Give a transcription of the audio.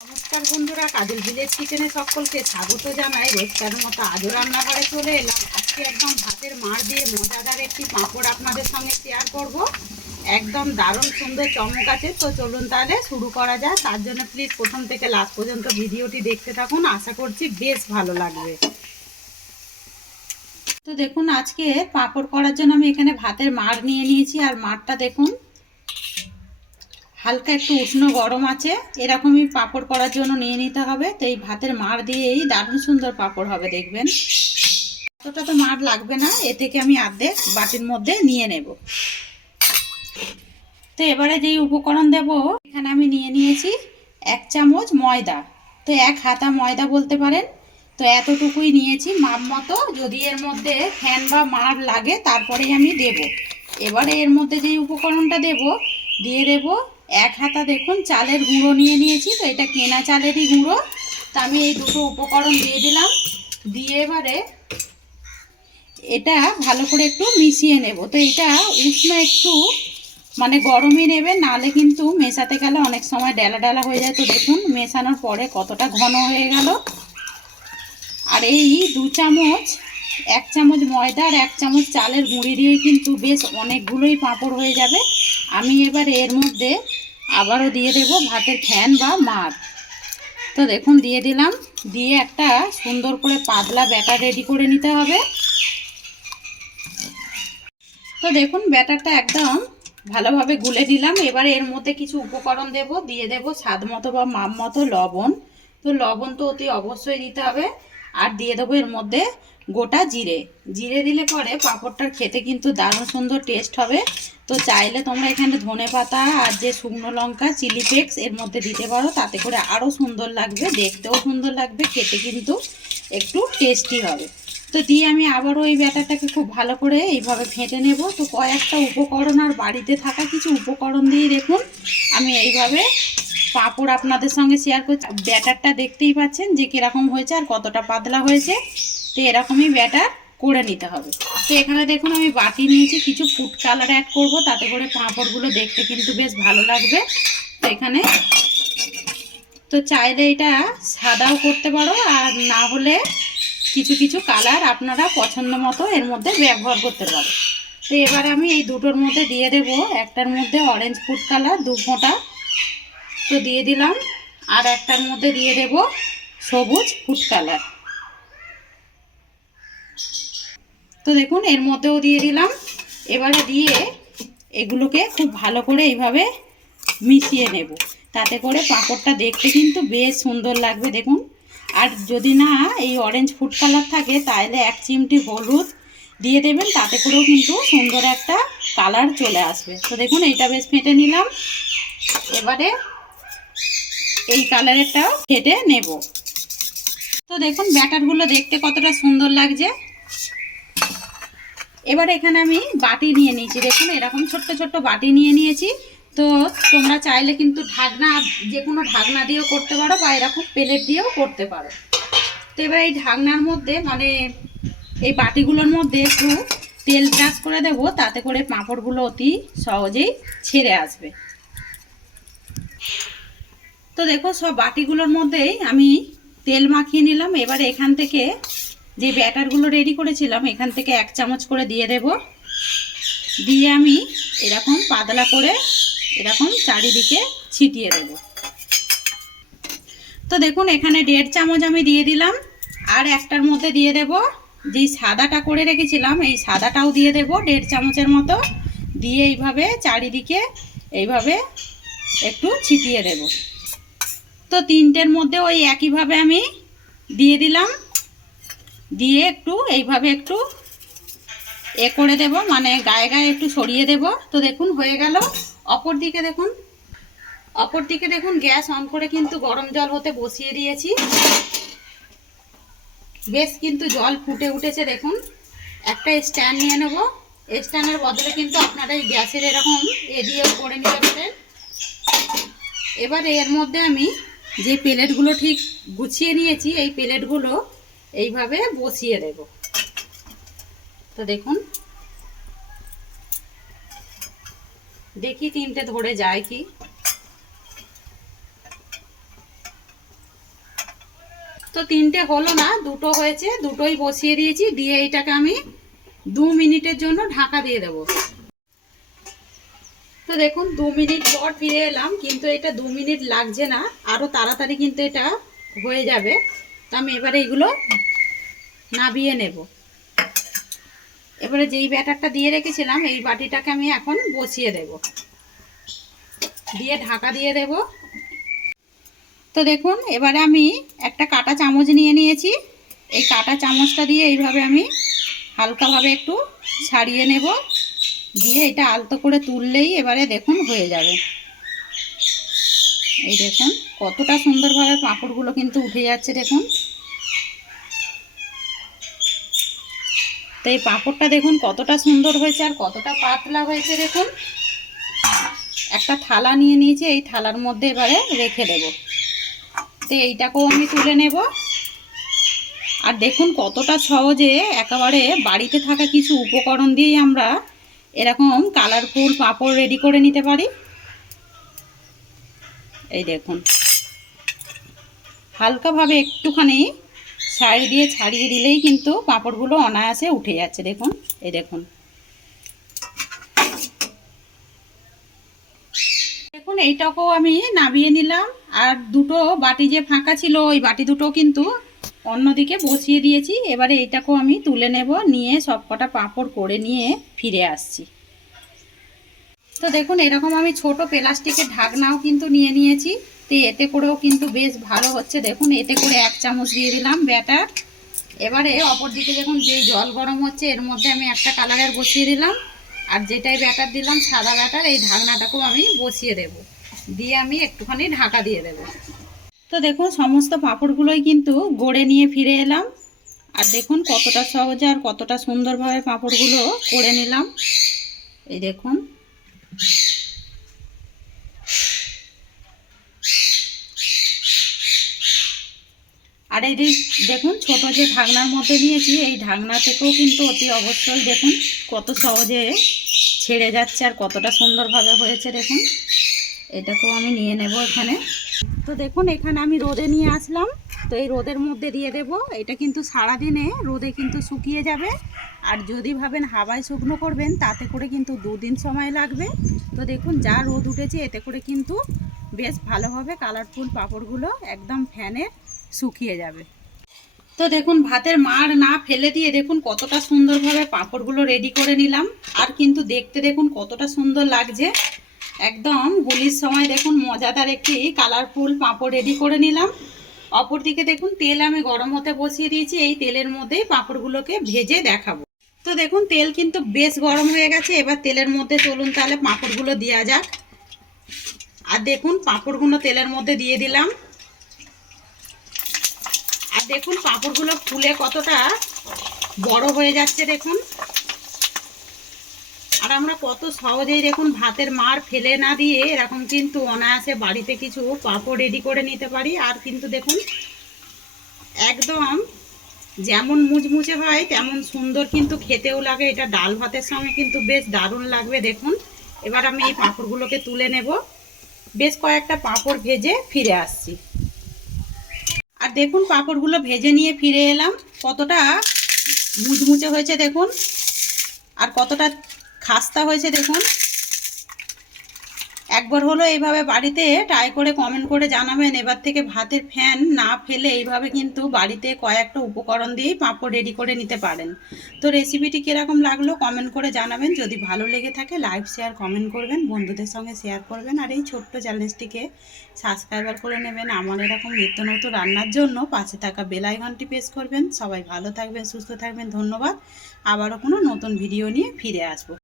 নমস্কার বন্ধুরা, কাজল ভিলেজ কিচেনে সকলকে স্বাগত জানাই। রোজকার মতো আজও রান্নাঘরে চলে এলাম। আজকে একদম ভাতের মাড় দিয়ে মজাদার একটি পাঁপড় আপনাদের সঙ্গে শেয়ার করব। একদম দারুণ সুন্দর চমক আছে। তো চলুন তাহলে শুরু করা যায়। তার জন্য প্লিজ প্রথম থেকে লাস্ট পর্যন্ত ভিডিওটি দেখতে থাকুন, আশা করছি বেশ ভালো লাগবে। তো দেখুন, আজকে পাঁপড় করার জন্য আমি এখানে ভাতের মাড় নিয়ে নিয়েছি। আর মাড়টা দেখুন হালকা একটু উষ্ণ গরম আছে, এরকমই পাঁপড় করার জন্য নিয়ে নিতে হবে। তো এই ভাতের মাড় দিয়েই দারুণ সুন্দর পাঁপড় হবে, দেখবেন। অতটা তো মাড় লাগবে না, এ থেকে আমি অর্ধেক বাটির মধ্যে নিয়ে নেব। তো এবারে যেই উপকরণ দেব, এখানে আমি নিয়ে নিয়েছি 1 চামচ ময়দা। তো 1 হাতা ময়দা বলতে পারেন। তো এতটুকুই নিয়েছি মাপ মতো। যদি এর মধ্যে ফ্যান বা মাড় লাগে তারপরেই আমি দেব। এবারে এর মধ্যে যেই উপকরণটা দেব, দিয়ে দেব 1 হাতা দেখুন চালের গুঁড়ো নিয়ে নিয়েছি। তো এটা কেনা চালেরই গুঁড়ো। তো আমি এই দুটো উপকরণ দিয়ে দিলাম। দিয়ে এবারে এটা ভালো করে একটু মিশিয়ে নেব। তো এটা উষ্ণ একটু মানে গরমই নেবে, নালে কিন্তু মেশাতে গেলে অনেক সময় ডেলা ডেলা হয়ে যায়। তো দেখুন মেশানোর পরে কতটা ঘন হয়ে গেল। আর এই 2 চামচ 1 চামচ ময়দা আর 1 চামচ চালের গুঁড়ি দিয়ে কিন্তু বেশ অনেকগুলোই পাঁপড় হয়ে যাবে। আমি এবার এর মধ্যে আবারও দিয়ে দেব ভাতের ফ্যান বা মাড়। তো দেখুন দিয়ে দিলাম। দিয়ে একটা সুন্দর করে পাতলা ব্যাটার রেডি করে নিতে হবে। তো দেখুন ব্যাটারটা একদম ভালোভাবে গুলে দিলাম। এবার এর মধ্যে কিছু উপকরণ দেব। দিয়ে দেব স্বাদ মতো বা মাপ মতো লবণ। তো লবণ তো অতি অবশ্যই দিতে হবে। আর দিয়ে দেবো এর মধ্যে গোটা জিরে। জিরে দিলে পরে পাঁপড়টার খেতে কিন্তু দারুণ সুন্দর টেস্ট হবে। তো চাইলে তোমরা এখানে ধনেপাতা আর যে শুকনো লঙ্কা চিলি ফ্লেক্স এর মধ্যে দিতে পারো, তাতে করে আরও সুন্দর লাগবে, দেখতেও সুন্দর লাগবে, খেতে কিন্তু একটু টেস্টি হবে। তো দিয়ে আমি আবারও এই ব্যাটারটাকে খুব ভালো করে এইভাবে ফেটে নেব। তো কয়েকটা উপকরণ আর বাড়িতে থাকা কিছু উপকরণ দিয়ে দেখুন আমি এইভাবে পাঁপড় আপনাদের সঙ্গে শেয়ার করছি। ব্যাটারটা দেখতেই পাচ্ছেন যে কীরকম হয়েছে আর কতটা পাতলা হয়েছে। তো এরকমই ব্যাটার করে নিতে হবে। তো এখানে দেখুন আমি বাটি নিয়েছি, কিছু ফুড কালার অ্যাড করব, তাতে করে পাঁপড়গুলো দেখতে কিন্তু বেশ ভালো লাগবে। তো এখানে তো চাইলে এটা সাদাও করতে পারো, আর না হলে কিছু কিছু কালার আপনারা পছন্দ মতো এর মধ্যে ব্যবহার করতে পারো। তো এবার আমি এই দুটোর মধ্যে দিয়ে দেব, একটার মধ্যে অরেঞ্জ ফুড কালার 2 ফোঁটা তো দিয়ে দিলাম, আর একটার মধ্যে দিয়ে দেব সবুজ ফুড কালার। তো দেখুন এর মধ্যেও দিয়ে দিলাম। এবারে দিয়ে এগুলোকে খুব ভালো করে এইভাবে মিশিয়ে নেব, তাতে করে পাঁপড়টা দেখতে কিন্তু বেশ সুন্দর লাগবে, দেখুন। আর যদি না এই অরেঞ্জ ফুড কালার থাকে তাহলে 1 চিমটি হলুদ দিয়ে দেবেন, তাতে করেও কিন্তু সুন্দর একটা কালার চলে আসবে। তো দেখুন এইটা বেশ ফেটে নিলাম। এবারে এই কালারেরটাও ফেটে নেব। তো দেখুন ব্যাটারগুলো দেখতে কতটা সুন্দর লাগছে। এবার এখানে আমি বাটি নিয়ে নিয়েছি, দেখুন এরকম ছোট্ট ছোট্ট বাটি নিয়ে নিয়েছি। তো তোমরা চাইলে কিন্তু ঢাকনা, যে কোনো ঢাকনা দিয়েও করতে পারো বা এরকম প্লেট দিয়েও করতে পারো। তো এবার এই ঢাকনার মধ্যে মানে এই বাটিগুলোর মধ্যে একটু তেল ব্রাশ করে দেবো, তাতে করে পাঁপড়গুলো অতি সহজেই ছেড়ে আসবে। তো দেখো সব বাটিগুলোর মধ্যেই আমি তেল মাখিয়ে নিলাম। এবারে এখান থেকে যে ব্যাটারগুলো রেডি করেছিলাম এখান থেকে 1 চামচ করে দিয়ে দেব। দিয়ে আমি এরকম পাতলা করে এরকম চারিদিকে ছিটিয়ে দেব। তো দেখুন এখানে 1.5 চামচ আমি দিয়ে দিলাম। আর একটার মধ্যে দিয়ে দেব যেই সাদাটা করে রেখেছিলাম, এই সাদাটাও দিয়ে দেব 1.5 চামচের মতো। দিয়ে এইভাবে চারিদিকে এইভাবে একটু ছিটিয়ে দেব। তো তিনটের মধ্যে ওই একইভাবে আমি দিয়ে দিলাম। দিয়ে একটু এইভাবে একটু করে দেব, মানে গায়ে গায়ে একটু সরিয়ে দেব। তো দেখুন হয়ে গেল। অপর দিকে দেখুন গ্যাস অন করে কিন্তু গরম জল হতে বসিয়ে দিয়েছি। বেশ কিন্তু জল ফুটে উঠেছে, দেখুন। একটা স্ট্যান্ড নিয়ে নেব। স্ট্যান্ডের বদলে কিন্তু আপনারা এই গ্যাসের এরকম দিয়েও করে নিতে পারেন। এবার এর মধ্যে আমি যে প্লেটগুলো ঠিক গুছিয়ে নিয়েছি এই প্লেটগুলো এইভাবে বসিয়ে দেব। তো দেখুন দেখি তিনটে ধরে যায় কি। তো 3টে হলো না, 2টো হয়েছে, 2টোই বসিয়ে দিয়েছি। দিয়ে এইটাকে আমি 2 মিনিটের জন্য ঢাকা দিয়ে দেবো। তো দেখুন 2 মিনিট পর ফিরে এলাম, কিন্তু এটা 2 মিনিট লাগছে না, আরও তাড়াতাড়ি কিন্তু এটা হয়ে যাবে। তো আমি এবারে এগুলো নাবিয়ে নেব। এবারে যেই ব্যাটারটা দিয়ে রেখেছিলাম এই বাটিটাকে আমি এখন বসিয়ে দেব, দিয়ে ঢাকা দিয়ে দেব। তো দেখুন এবারে আমি একটা কাঁটা চামচ নিয়ে নিয়েছি। এই কাঁটা চামচটা দিয়ে এইভাবে আমি হালকাভাবে একটু ছাড়িয়ে নেব, দিয়ে এটা আলতো করে তুললেই এবারে দেখুন হয়ে যাবে। এই দেখুন কতটা সুন্দরভাবে পাঁপড়গুলো কিন্তু উঠে যাচ্ছে দেখুন। তো এই পাঁপড়টা দেখুন কতটা সুন্দর হয়েছে আর কতটা পাতলা হয়েছে দেখুন। একটা থালা নিয়ে নিয়েছি, এই থালার মধ্যে এবারে রেখে দেব। তো এইটাকেও আমি তুলে নেব। আর দেখুন কতটা সহজে একেবারে বাড়িতে থাকা কিছু উপকরণ দিয়েই আমরা এরকম কালারফুল পাঁপড় রেডি করে নিতে পারি। এই দেখুন হালকাভাবে একটুখানি সাইড দিয়ে ছাড়িয়ে দিলেই কিন্তু পাঁপড়গুলো অনায়াসে উঠে যাচ্ছে দেখুন। এই দেখুন দেখুন এইটাকেও আমি নামিয়ে নিলাম। আর 2টো বাটি যে ফাঁকা ছিল ওই বাটি দুটো কিন্তু অন্যদিকে বসিয়ে দিয়েছি। এবারে এইটাকেও আমি তুলে নেব, নিয়ে সব কটা পাঁপড় করে নিয়ে ফিরে আসছি। তো দেখুন এরকম আমি ছোট প্লাস্টিকের ঢাকনাও কিন্তু নিয়ে নিয়েছি। তো এতে করেও কিন্তু বেশ ভালো হচ্ছে দেখুন। এতে করে 1 চামচ দিয়ে দিলাম ব্যাটার। এবারে অপর দিকে দেখুন যে জল গরম হচ্ছে এর মধ্যে আমি একটা কালারের বসিয়ে দিলাম, আর যেটাই ব্যাটার দিলাম সাদা ব্যাটার এই ঢাকনাটাকেও আমি বসিয়ে দেব, দিয়ে আমি একটুখানি ঢাকা দিয়ে দেব। তো দেখুন সমস্ত পাঁপড়গুলোই কিন্তু গড়ে নিয়ে ফিরে এলাম। আর দেখুন কতটা সহজে আর কতটা সুন্দরভাবে পাঁপড়গুলো করে নিলাম। এই দেখুন আর এই দেখুন ছোট যে ঢাকনার মধ্যে নিয়েছি এই ঢাকনা থেকেও কিন্তু অতি অবশ্যই দেখুন কত সহজে ছেড়ে যাচ্ছে আর কতটা সুন্দরভাবে হয়েছে দেখুন। এটাকেও আমি নিয়ে নেব এখানে। তো দেখুন এখানে আমি রোদে নিয়ে আসলাম। তো এই রোদের মধ্যে দিয়ে দেব। এটা কিন্তু সারাদিনে রোদে কিন্তু শুকিয়ে যাবে। আর যদি ভাবেন হাওয়ায় শুকনো করবেন তাতে করে কিন্তু 2 দিন সময় লাগবে। তো দেখুন যা রোদ উঠেছে এতে করে কিন্তু বেশ ভালোভাবে কালারফুল পাঁপড়গুলো একদম ফ্যানে শুকিয়ে যাবে। তো দেখুন ভাতের মাড় না ফেলে দিয়ে দেখুন কতটা সুন্দরভাবে পাঁপড়গুলো রেডি করে নিলাম। আর কিন্তু দেখতে দেখুন কতটা সুন্দর লাগছে। একদম হোলির সময় দেখুন মজাদার একটি কালারফুল পাঁপড় রেডি করে নিলাম। অপর দিকে দেখুন তেল আমি গরম হতে বসিয়ে দিয়েছি, এই তেলের মধ্যেই পাঁপড়গুলোকে ভেজে দেখাবো। তো দেখুন তেল কিন্তু বেশ গরম হয়ে গেছে। এবার তেলের মধ্যে চলুন তাহলে পাঁপড়গুলো দেওয়া যাক। আর দেখুন পাঁপড়গুলো তেলের মধ্যে দিয়ে দিলাম। আর দেখুন পাঁপড়গুলো ফুলে কতটা বড় হয়ে যাচ্ছে দেখুন। আর আমরা কত সহজেই দেখুন ভাতের মাড় ফেলে না দিয়ে এরকম কিন্তু অনায়াসে বাড়িতে কিছু পাঁপড় রেডি করে নিতে পারি। আর কিন্তু দেখুন একদম যেমন মুচমুচে হয় তেমন সুন্দর কিন্তু খেতেও লাগে। এটা ডাল ভাতের সঙ্গে কিন্তু বেশ দারুণ লাগবে দেখুন। এবার আমি এই পাঁপড়গুলোকে তুলে নেব। বেশ কয়েকটা পাঁপড় ভেজে ফিরে আসছি। আর দেখুন পাঁপড়গুলো ভেজে নিয়ে ফিরে এলাম। কতটা মুচমুচে হয়েছে দেখুন আর কতটা খাস্তা হয়েছে দেখুন। একবার হলো এইভাবে বাড়িতে ট্রাই করে কমেন্ট করে জানাবেন। এবার থেকে ভাতের ফ্যান না ফেলে এইভাবে কিন্তু বাড়িতে কয়েকটা উপকরণ দিয়েই পাঁপড় রেডি করে নিতে পারেন। তো রেসিপিটি কীরকম লাগলো কমেন্ট করে জানাবেন। যদি ভালো লেগে থাকে লাইক শেয়ার কমেন্ট করবেন, বন্ধুদের সঙ্গে শেয়ার করবেন। আর এই ছোট্ট চ্যানেলটিকে সাবস্ক্রাইবার করে নেবেন আমার এরকম নিত্য নতুন রান্নার জন্য। পাশে থাকা বেল আইকনটি প্রেস করবেন। সবাই ভালো থাকবেন, সুস্থ থাকবেন। ধন্যবাদ। আবারও কোনো নতুন ভিডিও নিয়ে ফিরে আসবো।